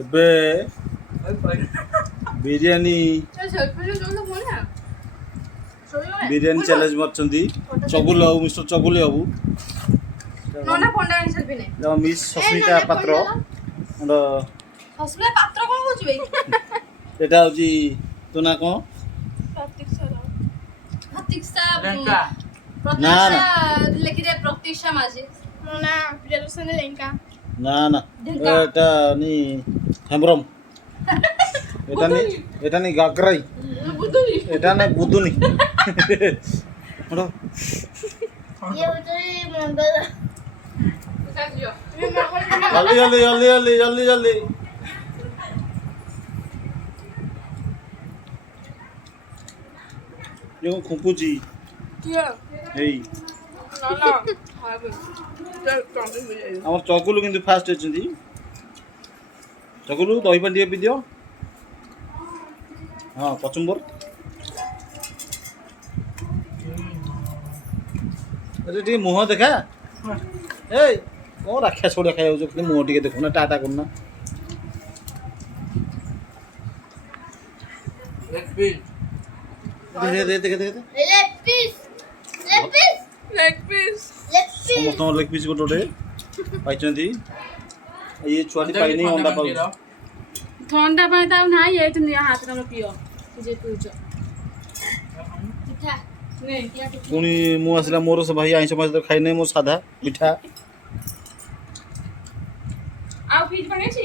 ଏବେ ବିରିୟାନୀ ବିରିୟାନୀ ଚ୍ୟାଲେଞ୍ଜ ମାରୁଛନ୍ତି ଚଗୁଲ ଆଉ ମିଷ୍ଟର ଚଗୁଲି ବାବୁ ମିସ୍ ସସ୍ମିତା ପାତ୍ର এটা হচ্ছে তো না কোন প্রতীক্ষা না না লিখিতে প্রতীক্ষা মাঝে না প্রিয়দর্শনী লেঙ্কা না না এটা নি হেমরম এটা নি গাগরাই এটা না বুদুনি ওটা ये उतरी मंगल জলদি জলদি জলদি জলদি জলদি জলদি yo খুঁপুজি এই আমার চকুলু কিন্তু ফার্স্ট অଛନ୍ତି চকুলু দହି পাଣି ଟିକେ ପିଇ ଦିଅ ହଁ କଚୁମ୍ବର ଆରେ ଟିକେ ମୁହଁ ଦେଖା ଏଇ କ'ଣ ରାକ୍ଷା ଛୋଡ଼ିଆ ଖାଇଯାଉଛ ଖାଲି ମୁହଁ ଟିକେ ଦେଖୁନା ଟାଟା କରୁନା ଦେଖେ लेग पीस ସମସ୍ତଙ୍କ ଲେଗ ପିସ୍ ଗୋଟେ ଗୋଟେ ପାଇଛନ୍ତି ଇଏ ଛୁଆଟି ପାଇନି ଅଣ୍ଡା ପାଉଛି ଥଣ୍ଡା ପାଇଁ ତ ଆଉ ନାହିଁ ଏଇଠି ନିଅ ହାତ ତମେ ପିଅ ଯେ ପିଉଛ पिठा ପୁଣି ମୁଁ ଆସିଲା ମୋର ସେ ଭାଇ ଆଇଁଷ ମାଛ ତ ଖାଇନି ମୋର ସାଧା ପିଠା ଆଉ ଫ୍ରିଜ ପାଣି ଅଛି